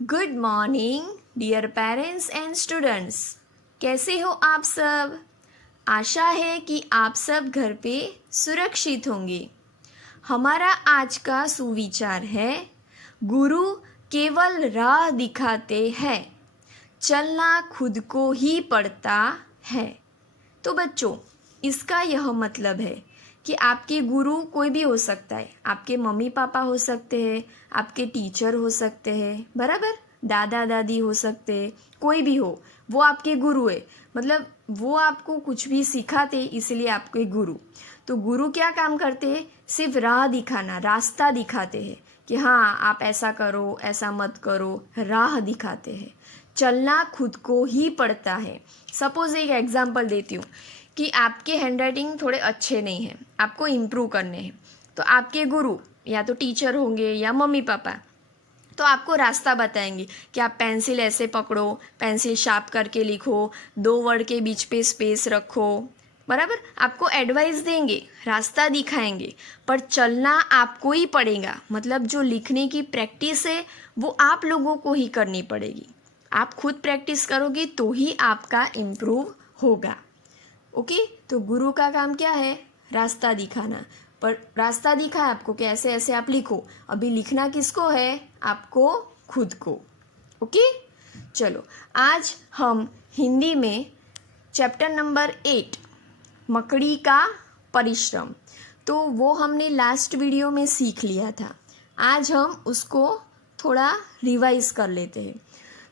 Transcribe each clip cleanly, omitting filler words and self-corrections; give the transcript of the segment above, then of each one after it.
Good morning dear parents and students. कैसे हो आप सब? आशा है कि आप सब घर पे सुरक्षित होंगे। हमारा आज का सुविचार है, गुरु केवल राह दिखाते हैं, चलना खुद को ही पड़ता है। तो बच्चों, इसका यह मतलब है कि आपके गुरु कोई भी हो सकता है। आपके मम्मी पापा हो सकते हैं, आपके टीचर हो सकते हैं, बराबर, दादा दादी हो सकते हैं, कोई भी हो, वो आपके गुरु है। मतलब वो आपको कुछ भी सिखाते, इसलिए आपके गुरु। तो गुरु क्या काम करते हैं? सिर्फ राह दिखाना, रास्ता दिखाते हैं कि हाँ आप ऐसा करो, ऐसा मत करो, राह दिखाते हैं। चलना खुद को ही पड़ता है। सपोज एक एग्जांपल देती हूँ कि आपके हैंडराइटिंग थोड़े अच्छे नहीं हैं, आपको इम्प्रूव करने हैं, तो आपके गुरु या तो टीचर होंगे या मम्मी पापा, तो आपको रास्ता बताएंगे कि आप पेंसिल ऐसे पकड़ो, पेंसिल शार्प करके लिखो, 2 वर्ड के बीच पे स्पेस रखो, बराबर, आपको एडवाइस देंगे, रास्ता दिखाएंगे। पर चलना आपको ही पड़ेगा। मतलब जो लिखने की प्रैक्टिस है वो आप लोगों को ही करनी पड़ेगी। आप खुद प्रैक्टिस करोगे तो ही आपका इम्प्रूव होगा। ओके, तो गुरु का काम क्या है? रास्ता दिखाना। पर रास्ता दिखा है आपको कि ऐसे ऐसे आप लिखो। अभी लिखना किसको है? आपको खुद को। ओके, चलो आज हम हिंदी में चैप्टर नंबर 8 मकड़ी का परिश्रम, तो वो हमने लास्ट वीडियो में सीख लिया था। आज हम उसको थोड़ा रिवाइज कर लेते हैं।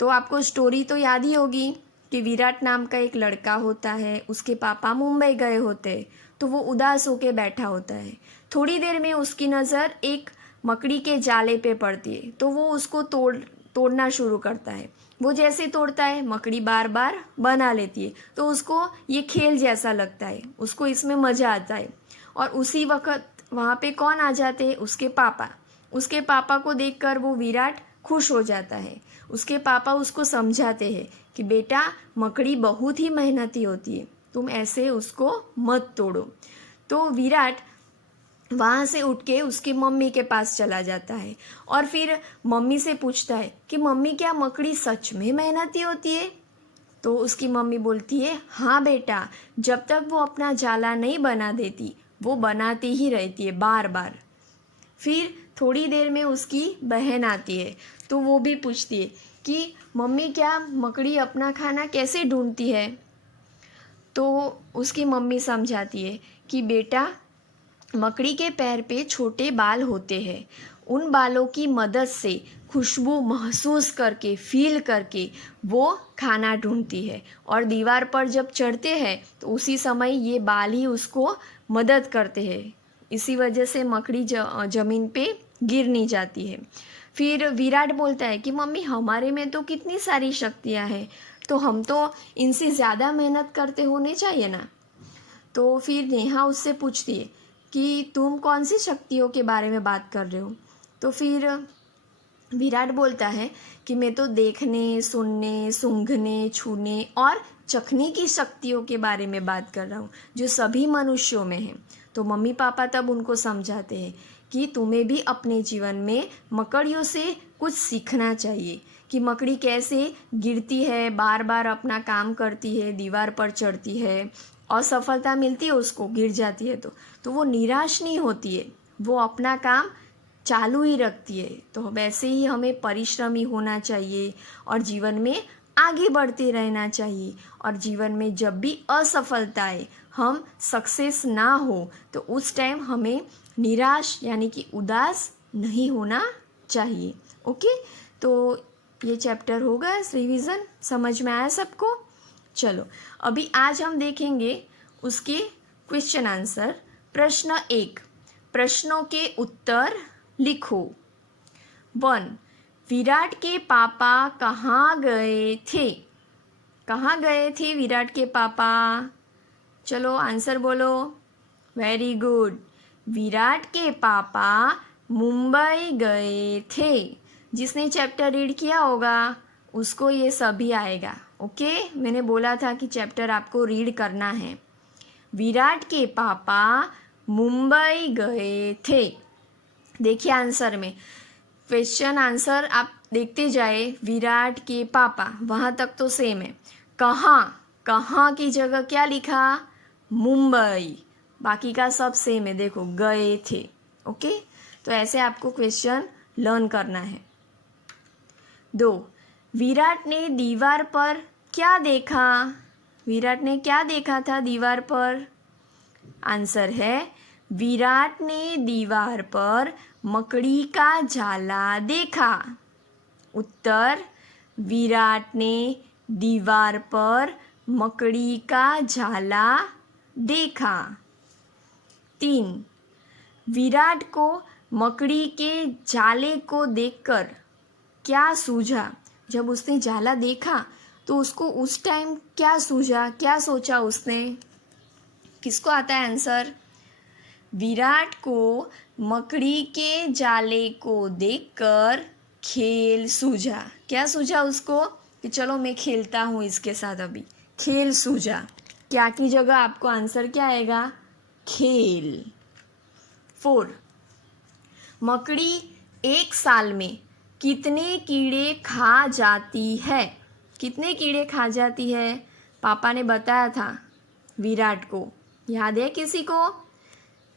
तो आपको स्टोरी तो याद ही होगी कि विराट नाम का एक लड़का होता है, उसके पापा मुंबई गए होते हैं, तो वो उदास होके बैठा होता है। थोड़ी देर में उसकी नज़र एक मकड़ी के जाले पे पड़ती है, तो वो उसको तोड़ना शुरू करता है। वो जैसे तोड़ता है, मकड़ी बार बार बना लेती है, तो उसको ये खेल जैसा लगता है, उसको इसमें मज़ा आता है। और उसी वक्त वहाँ पे कौन आ जाते हैं? उसके पापा। उसके पापा को देखकर वो विराट खुश हो जाता है। उसके पापा उसको समझाते हैं कि बेटा, मकड़ी बहुत ही मेहनती होती है, तुम ऐसे उसको मत तोड़ो। तो विराट वहाँ से उठ के उसकी मम्मी के पास चला जाता है और फिर मम्मी से पूछता है कि मम्मी, क्या मकड़ी सच में मेहनती होती है? तो उसकी मम्मी बोलती है, हाँ बेटा, जब तक वो अपना जाला नहीं बना देती, वो बनाती ही रहती है बार बार। फिर थोड़ी देर में उसकी बहन आती है, तो वो भी पूछती है कि मम्मी, क्या मकड़ी अपना खाना कैसे ढूंढती है? तो उसकी मम्मी समझाती है कि बेटा, मकड़ी के पैर पे छोटे बाल होते हैं, उन बालों की मदद से खुशबू महसूस करके, फील करके वो खाना ढूंढती है। और दीवार पर जब चढ़ते हैं तो उसी समय ये बाल ही उसको मदद करते हैं। इसी वजह से मकड़ी ज़मीन पे गिर नहीं जाती है। फिर विराट बोलता है कि मम्मी, हमारे में तो कितनी सारी शक्तियाँ हैं, तो हम तो इनसे ज़्यादा मेहनत करते होने चाहिए ना। तो फिर नेहा उससे पूछती है कि तुम कौन सी शक्तियों के बारे में बात कर रहे हो? तो फिर विराट बोलता है कि मैं तो देखने, सुनने, सूंघने, छूने और चखने की शक्तियों के बारे में बात कर रहा हूँ, जो सभी मनुष्यों में है। तो मम्मी पापा तब उनको समझाते हैं कि तुम्हें भी अपने जीवन में मकड़ियों से कुछ सीखना चाहिए कि मकड़ी कैसे गिरती है, बार बार अपना काम करती है, दीवार पर चढ़ती है, असफलता मिलती है उसको, गिर जाती है तो वो निराश नहीं होती है, वो अपना काम चालू ही रखती है। तो वैसे ही हमें परिश्रमी होना चाहिए और जीवन में आगे बढ़ते रहना चाहिए। और जीवन में जब भी असफलता आए, हम सक्सेस ना हो, तो उस टाइम हमें निराश यानी कि उदास नहीं होना चाहिए। ओके, तो ये चैप्टर होगा रिवीजन, समझ में आया सबको? चलो अभी आज हम देखेंगे उसके क्वेश्चन आंसर। प्रश्न 1, प्रश्नों के उत्तर लिखो। 1, विराट के पापा कहाँ गए थे? कहाँ गए थे विराट के पापा? चलो आंसर बोलो। वेरी गुड, विराट के पापा मुंबई गए थे। जिसने चैप्टर रीड किया होगा उसको ये सभी आएगा। ओके, मैंने बोला था कि चैप्टर आपको रीड करना है। विराट के पापा मुंबई गए थे। देखिए आंसर में क्वेश्चन आंसर आप देखते जाए विराट के पापा, वहाँ तक तो सेम है। कहाँ, कहाँ की जगह क्या लिखा, मुंबई, बाकी का सब सेम है, देखो गए थे। ओके, तो ऐसे आपको क्वेश्चन लर्न करना है। 2, विराट ने दीवार पर क्या देखा, विराट ने क्या देखा था दीवार पर। आंसर है विराट ने दीवार पर मकड़ी का जाला देखा। उत्तर, विराट ने दीवार पर मकड़ी का जाला देखा। 3, विराट को मकड़ी के जाले को देखकर क्या सूझा। जब उसने जाला देखा तो उसको उस टाइम क्या सूझा, क्या सोचा उसने। किसको आता है आंसर। विराट को मकड़ी के जाले को देखकर खेल सूझा। क्या सूझा उसको कि चलो मैं खेलता हूँ इसके साथ, अभी खेल सूझा। क्या की जगह आपको आंसर क्या आएगा, खेल। 4, मकड़ी एक साल में कितने कीड़े खा जाती है। कितने कीड़े खा जाती है, पापा ने बताया था विराट को, याद है किसी को।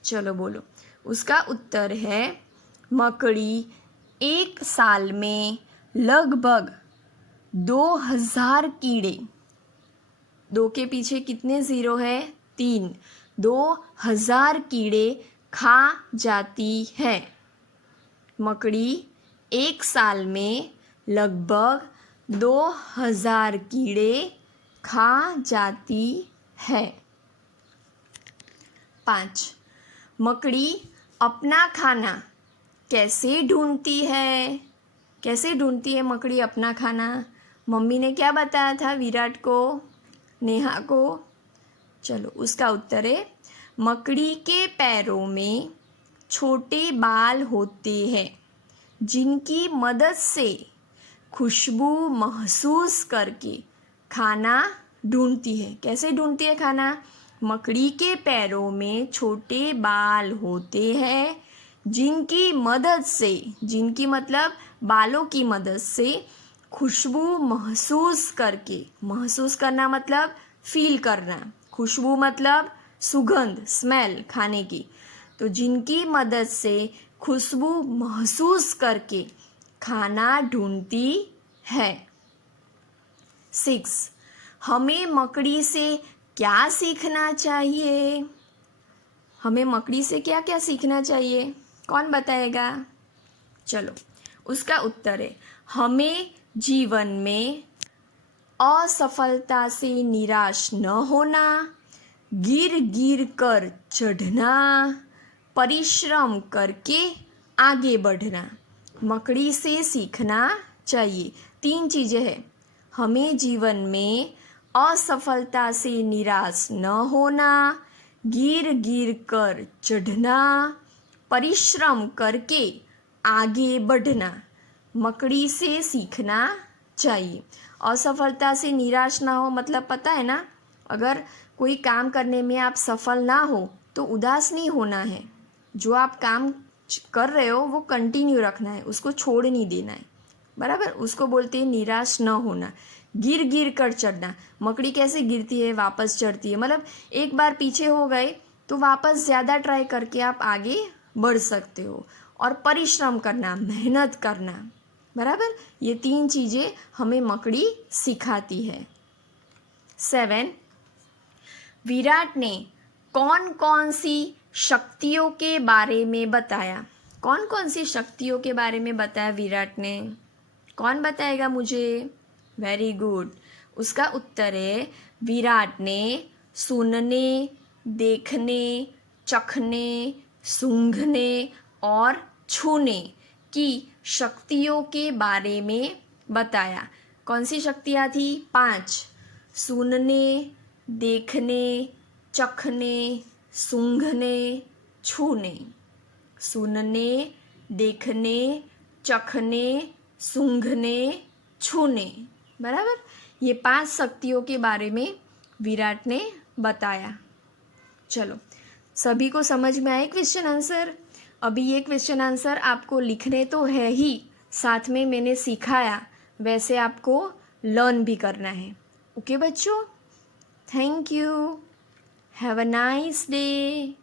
चलो बोलो। उसका उत्तर है मकड़ी एक साल में लगभग 2000 कीड़े, 2 के पीछे कितने ज़ीरो है, 3, 2000 कीड़े खा जाती है। मकड़ी एक साल में लगभग 2000 कीड़े खा जाती है। 5, मकड़ी अपना खाना कैसे ढूंढती है। कैसे ढूंढती है मकड़ी अपना खाना। मम्मी ने क्या बताया था विराट को, नेहा को। चलो उसका उत्तर है मकड़ी के पैरों में छोटे बाल होते हैं जिनकी मदद से खुशबू महसूस करके खाना ढूंढती है। कैसे ढूंढती है खाना, मकड़ी के पैरों में छोटे बाल होते हैं जिनकी मदद से, जिनकी मतलब बालों की मदद से खुशबू महसूस करके, महसूस करना मतलब फील करना, खुशबू मतलब सुगंध, स्मेल खाने की, तो जिनकी मदद से खुशबू महसूस करके खाना ढूंढती है। 6, हमें मकड़ी से क्या सीखना चाहिए। हमें मकड़ी से क्या क्या सीखना चाहिए, कौन बताएगा। चलो उसका उत्तर है हमें जीवन में असफलता से निराश न होना, गिर गिर कर चढ़ना, परिश्रम करके आगे बढ़ना। मकड़ी से सीखना चाहिए 3 चीज़ें हैं। हमें जीवन में असफलता से निराश न होना, गिर गिर कर चढ़ना, परिश्रम करके आगे बढ़ना, मकड़ी से सीखना चाहिए। असफलता से निराश ना हो मतलब पता है ना, अगर कोई काम करने में आप सफल ना हो तो उदास नहीं होना है। जो आप काम कर रहे हो वो कंटिन्यू रखना है, उसको छोड़ नहीं देना है, बराबर। उसको बोलते हैं निराश न होना। गिर गिर कर चढ़ना, मकड़ी कैसे गिरती है वापस चढ़ती है, मतलब एक बार पीछे हो गए तो वापस ज़्यादा ट्राई करके आप आगे बढ़ सकते हो। और परिश्रम करना, मेहनत करना, बराबर। ये 3 चीज़ें हमें मकड़ी सिखाती है। 7, विराट ने कौन कौन सी शक्तियों के बारे में बताया। कौन कौन सी शक्तियों के बारे में बताया विराट ने, कौन बताएगा मुझे। वेरी गुड, उसका उत्तर है विराट ने सुनने, देखने, चखने, सूंघने और छूने की शक्तियों के बारे में बताया। कौन सी शक्तियाँ थी, 5, सुनने, देखने, चखने, सूंघने, छूने। सुनने, देखने, चखने, सूंघने, छूने, बराबर। ये 5 शक्तियों के बारे में विराट ने बताया। चलो सभी को समझ में आए क्वेश्चन आंसर। अभी ये क्वेश्चन आंसर आपको लिखने तो है ही, साथ में मैंने सिखाया वैसे आपको लर्न भी करना है। ओके बच्चों, thank you, have a nice day.